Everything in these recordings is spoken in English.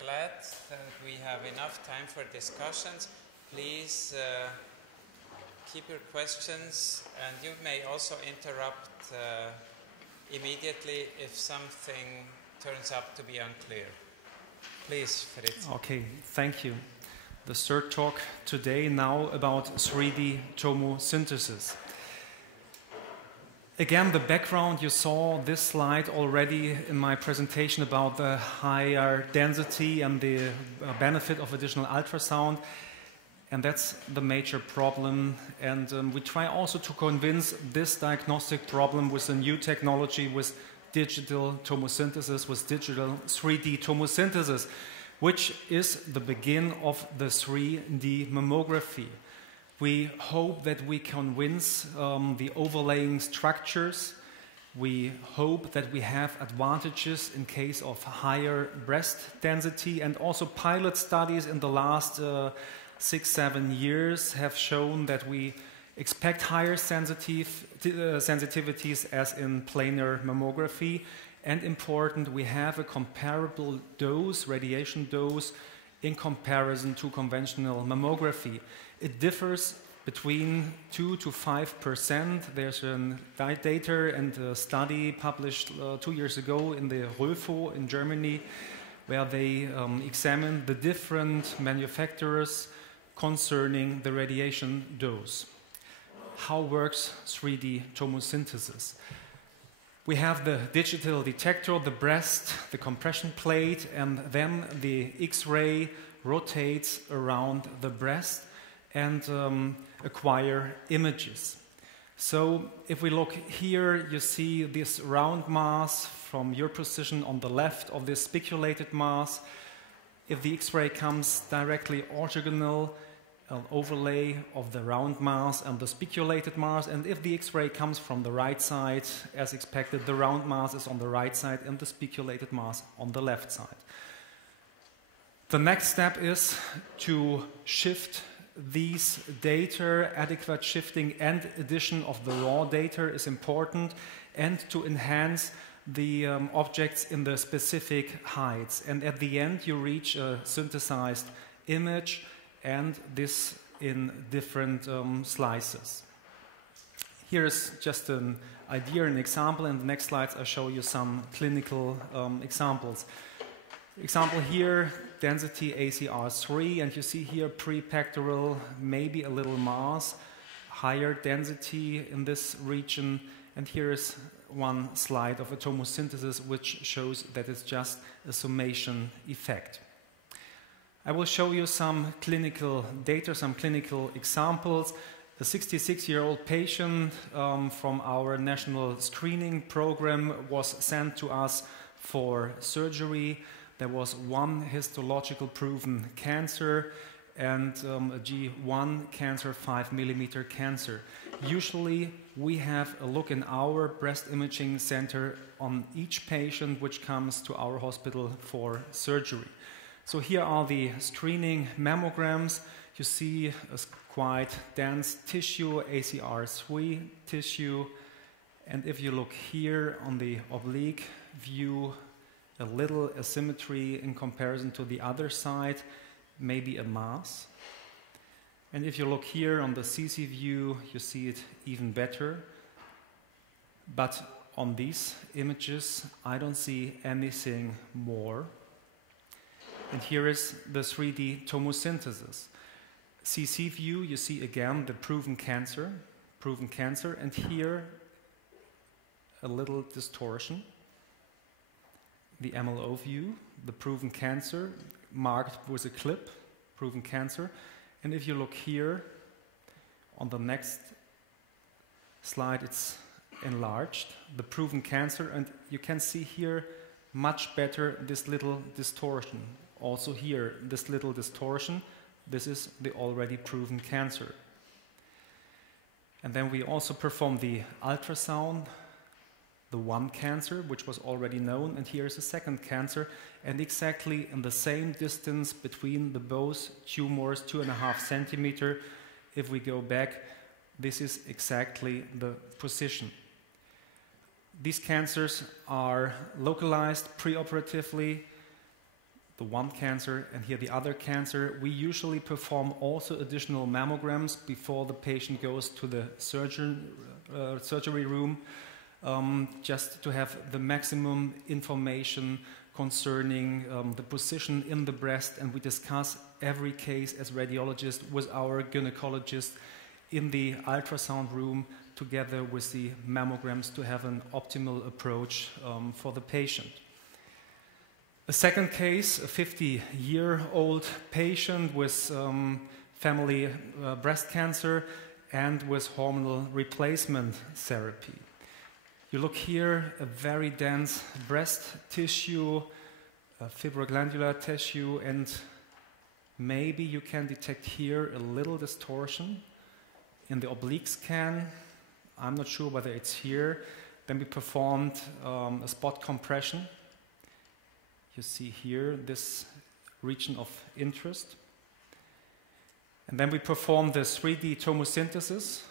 glad that we have enough time for discussions. Please keep your questions, and you may also interrupt immediately if something turns out to be unclear. Please, Fritz. Okay, thank you. The third talk today now about 3D tomosynthesis. Again, the background, you saw this slide already in my presentation about the higher density and the benefit of additional ultrasound. And that's the major problem. And we try also to convince this diagnostic problem with a new technology, with digital tomosynthesis, with digital 3D tomosynthesis, which is the begin of the 3D mammography. We hope that we convince the overlaying structures. We hope that we have advantages in case of higher breast density, and also pilot studies in the last 6-7 years have shown that we expect higher sensitivities as in planar mammography. And important, we have a comparable dose, radiation dose, in comparison to conventional mammography. It differs between 2 to 5%. There's data and a study published 2 years ago in the RÖFO in Germany, where they examined the different manufacturers concerning the radiation dose. How works 3D tomosynthesis? We have the digital detector, the breast, the compression plate, and then the X-ray rotates around the breast and acquire images. So if we look here, you see this round mass from your position on the left of this spiculated mass. If the X-ray comes directly orthogonal, an overlay of the round mass and the spiculated mass, and if the X-ray comes from the right side, as expected, the round mass is on the right side and the spiculated mass on the left side. The next step is to shift these data. Adequate shifting and addition of the raw data is important, and to enhance the objects in the specific heights. And at the end, you reach a synthesized image, and this in different slices. Here is just an idea, an example. In the next slides, I'll show you some clinical examples. Example here, density ACR3, and you see here prepectoral, maybe a little mass, higher density in this region. And here is one slide of a tomosynthesis which shows that it's just a summation effect. I will show you some clinical data, some clinical examples. A 66-year-old patient from our national screening program was sent to us for surgery. There was one histological proven cancer and a G1 cancer, 5 millimeter cancer. Usually we have a look in our breast imaging center on each patient which comes to our hospital for surgery. So here are the screening mammograms. You see a quite dense tissue, ACR3 tissue. And if you look here on the oblique view, a little asymmetry in comparison to the other side, maybe a mass. And if you look here on the CC view, you see it even better. But on these images, I don't see anything more. And here is the 3D tomosynthesis. CC view, you see again the proven cancer, and here a little distortion. The MLO view, the proven cancer, marked with a clip, proven cancer. And if you look here, on the next slide, it's enlarged, the proven cancer, and you can see here much better this little distortion. Also here, this little distortion, this is the already proven cancer. And then we also perform the ultrasound, the one cancer, which was already known, and here is a second cancer, and exactly in the same distance between the both tumors, 2.5 centimeters. If we go back, this is exactly the position. These cancers are localized preoperatively. the one cancer and here the other cancer. We usually perform also additional mammograms before the patient goes to the surgery room, just to have the maximum information concerning the position in the breast, and we discuss every case as radiologists with our gynecologist in the ultrasound room together with the mammograms to have an optimal approach for the patient. A second case, a 50-year-old patient with family breast cancer and with hormonal replacement therapy. You look here, a very dense breast tissue, fibroglandular tissue, and maybe you can detect here a little distortion in the oblique scan. I'm not sure whether it's here. Then we performed a spot compression. You see here this region of interest. And then we performed the 3D tomosynthesis.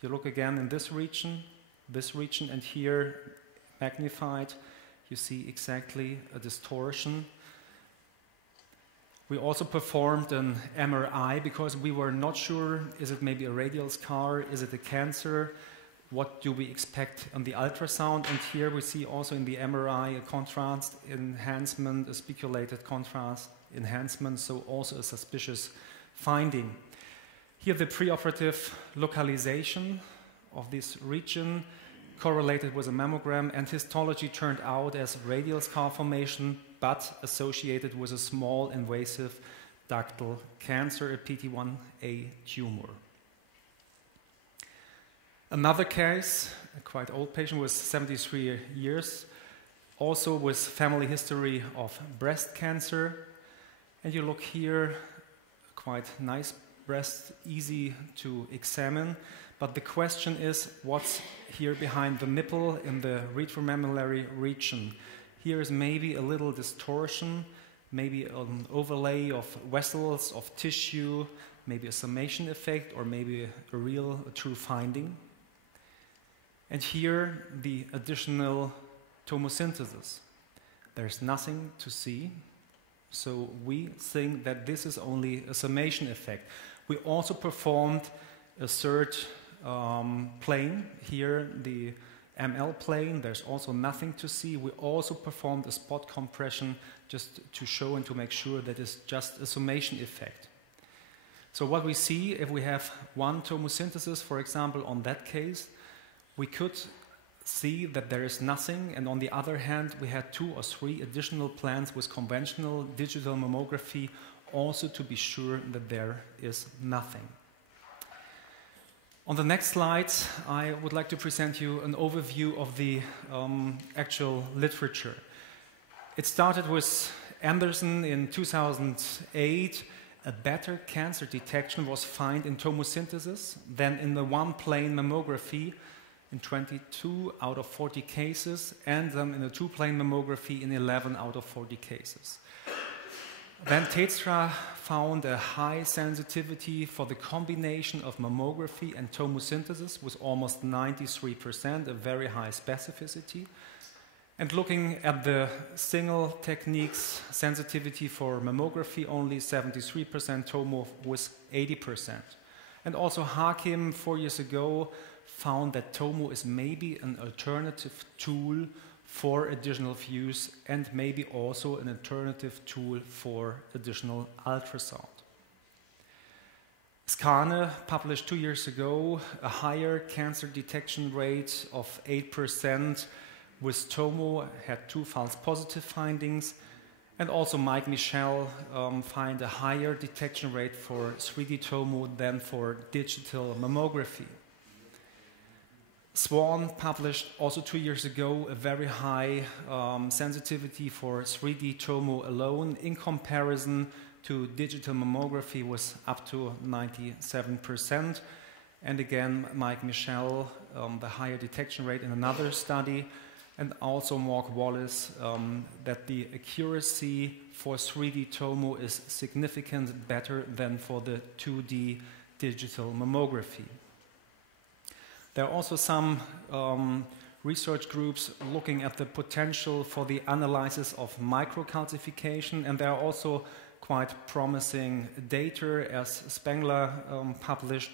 You look again in this region, and here magnified, you see exactly a distortion. We also performed an MRI because we were not sure, is it maybe a radial scar, is it a cancer, what do we expect on the ultrasound, and here we see also in the MRI a contrast enhancement, a speculated contrast enhancement, so also a suspicious finding. Here the preoperative localization of this region correlated with a mammogram, and histology turned out as radial scar formation but associated with a small invasive ductal cancer, a PT1A tumor. Another case, a quite old patient with 73 years, also with family history of breast cancer. And you look here, quite nice breast, easy to examine. But the question is, what's here behind the nipple in the retromammillary region? Here is maybe a little distortion, maybe an overlay of vessels, of tissue, maybe a summation effect, or maybe a true finding. And here, the additional tomosynthesis. There's nothing to see, so we think that this is only a summation effect. We also performed a third plane, here the ML plane, there's also nothing to see. We also performed a spot compression just to show and to make sure that it's just a summation effect. So what we see, if we have one tomosynthesis, for example, on that case, we could see that there is nothing, and on the other hand, we had 2 or 3 additional plans with conventional digital mammography also to be sure that there is nothing. On the next slide, I would like to present you an overview of the actual literature. It started with Anderson in 2008. A better cancer detection was found in tomosynthesis than in the one-plane mammography in 22 out of 40 cases, and then in the two-plane mammography in 11 out of 40 cases. Then TETRA found a high sensitivity for the combination of mammography and tomosynthesis with almost 93%, a very high specificity. And looking at the single techniques, sensitivity for mammography only 73%, tomo with 80%. And also Hakim 4 years ago found that tomo is maybe an alternative tool for additional views and maybe also an alternative tool for additional ultrasound. Skane published 2 years ago a higher cancer detection rate of 8% with tomo, had 2 false positive findings, and also Mike Michel found a higher detection rate for 3D tomo than for digital mammography. Swan published also 2 years ago a very high sensitivity for 3D tomo alone in comparison to digital mammography was up to 97%. And again, Mike Michel, the higher detection rate in another study, and also Mark Wallace, that the accuracy for 3D tomo is significantly better than for the 2D digital mammography. There are also some research groups looking at the potential for the analysis of microcalcification, and there are also quite promising data as Spengler published,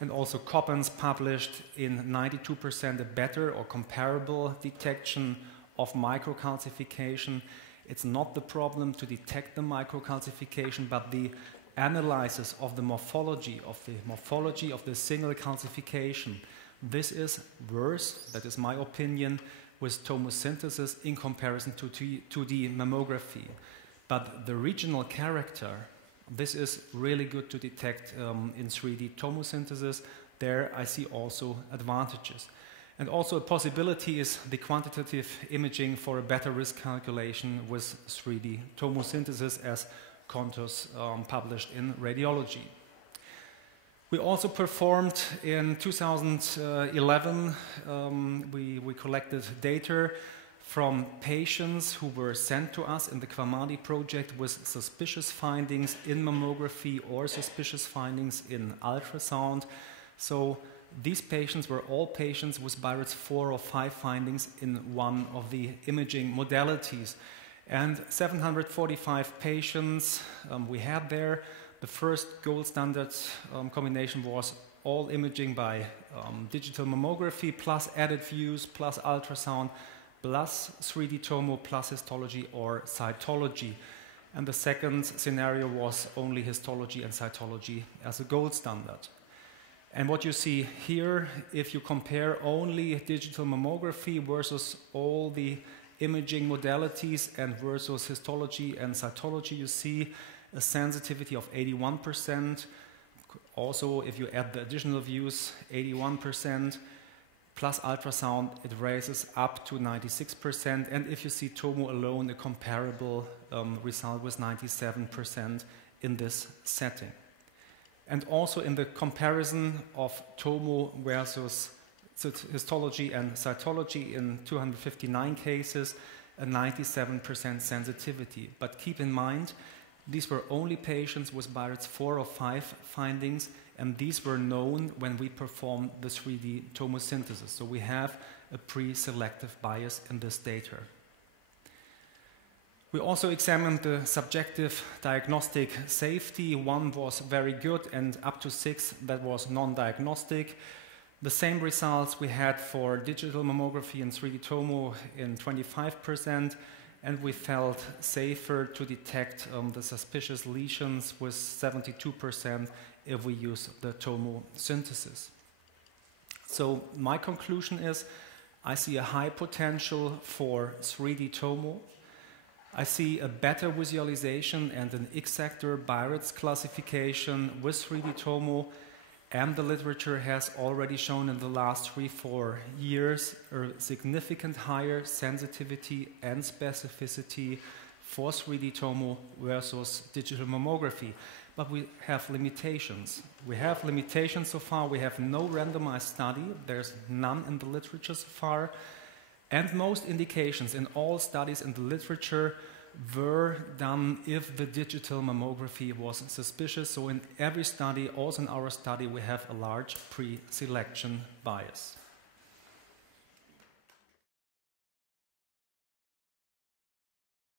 and also Coppens published in 92% a better or comparable detection of microcalcification. It's not the problem to detect the microcalcification, but the analysis of the morphology of the single calcification. This is worse, that is my opinion, with tomosynthesis in comparison to 2D mammography. But the regional character, this is really good to detect in 3D tomosynthesis. There I see also advantages. And also a possibility is the quantitative imaging for a better risk calculation with 3D tomosynthesis, as Kontos published in Radiology. We also performed in 2011, we collected data from patients who were sent to us in the Quamadi project with suspicious findings in mammography or suspicious findings in ultrasound. So these patients were all patients with BIRADS 4 or 5 findings in one of the imaging modalities. And 745 patients we had there. The first gold standard combination was all imaging by digital mammography plus added views plus ultrasound plus 3D tomo plus histology or cytology. And the second scenario was only histology and cytology as a gold standard. And what you see here, if you compare only digital mammography versus all the imaging modalities and versus histology and cytology, you see a sensitivity of 81%. Also, if you add the additional views, 81%. Plus ultrasound, it raises up to 96%. And if you see tomo alone, a comparable result was 97% in this setting. And also in the comparison of tomo versus histology and cytology in 259 cases, a 97% sensitivity. But keep in mind, these were only patients with BIRADS 4 or 5 findings, and these were known when we performed the 3D tomosynthesis. So we have a pre-selective bias in this data. We also examined the subjective diagnostic safety. 1 was very good, and up to 6 that was non-diagnostic. The same results we had for digital mammography and 3D tomo in 25%, and we felt safer to detect the suspicious lesions with 72% if we use the tomosynthesis. So my conclusion is I see a high potential for 3D tomo. I see a better visualization and an exacter BIRADS classification with 3D tomo, and the literature has already shown in the last 3-4 years a significant higher sensitivity and specificity for 3D tomo versus digital mammography. But we have limitations. We have limitations so far. We have no randomized study. There's none in the literature so far. And most indications in all studies in the literature were done if the digital mammography was suspicious. So in every study, also in our study, we have a large pre-selection bias.